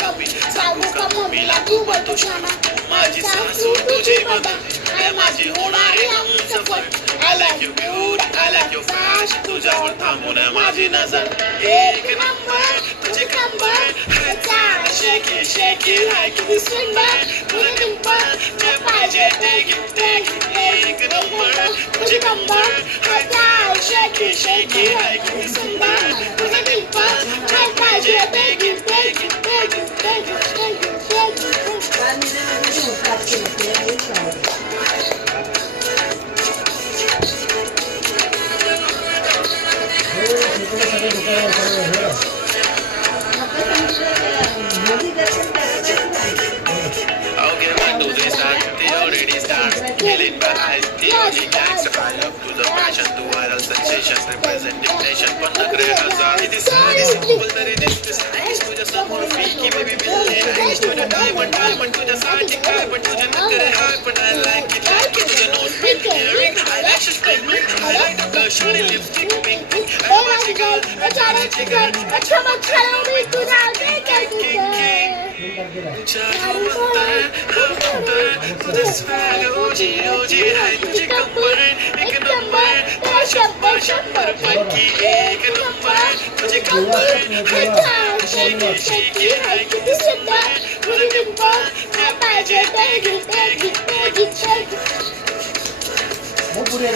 कमी सांगू का मम्मीला तू बनतो शाना माझी सासू तुझी बाबा आणि माझी होणारी Humsafar I like you cute, I like you fresh तुझ्यावर थांबून माझी नजर एक नंबर तुझे कंबर हातान शेकी शेकी like you सुंदर तुझे डिंपल जे पाहिजे ते गिफ्ट एक नंबर तुझे कंबर हातान शेकी शेकी like you सुंदर तुझे डिंपल जे पाहिजे ते gift Okay, when do they start? They already start. Killing my eyes, the only gangs I love to the passion, to viral sensations, representing nation. पण नखरे हजार it is simple तरी दिसतेस nice तुझ्या समोर freaky baby बिल्ले nice तुझ्या diamond तुझ्यासाठी काय पण तुझे नखरे हाय पण I like it तुझे nose pink earring eyelashes pigment highlight blush आणि lipstick pink I माझी girl अचानकची girl चमक छाडवली तुझा तुझे swag OG हाय तुझी कंबर एक नंबर तुझा शंभर पैकी एक नंबर तुझी कंबर हाय शेकी शेकी हाय किती सुंदर तुझे डिंपल जे पाहिजे ते गिफ्ट पुढे